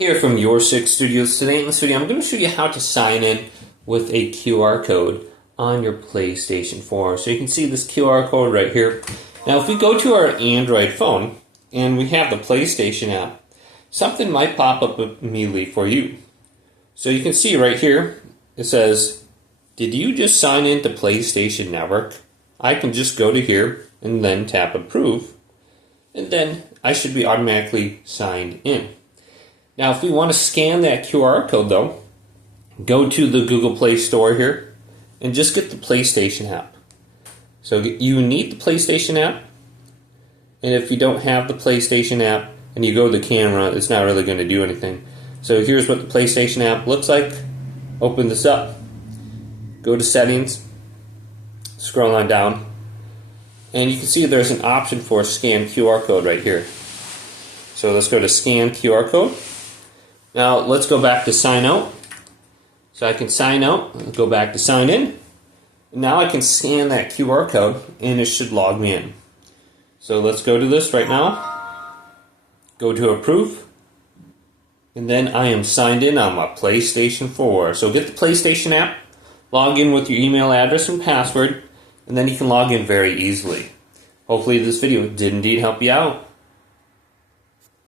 Here from Your Six Studios. Today in this video I'm going to show you how to sign in with a QR code on your PlayStation 4. So you can see this QR code right here. Now if we go to our Android phone and we have the PlayStation app, something might pop up immediately for you. So you can see right here it says, did you just sign into PlayStation Network? I can just go to here and then tap approve, and then I should be automatically signed in. Now, if we want to scan that QR code, though, go to the Google Play Store here and just get the PlayStation app. So you need the PlayStation app, and if you don't have the PlayStation app and you go to the camera, it's not really going to do anything. So here's what the PlayStation app looks like. Open this up, go to Settings, scroll on down, and you can see there's an option for Scan QR Code right here. So let's go to Scan QR Code. Now let's go back to sign out. So I can sign out, go back to sign in. Now I can scan that QR code and it should log me in. So let's go to this right now. Go to approve. And then I am signed in on my PlayStation 4. So get the PlayStation app, log in with your email address and password, and then you can log in very easily. Hopefully this video did indeed help you out.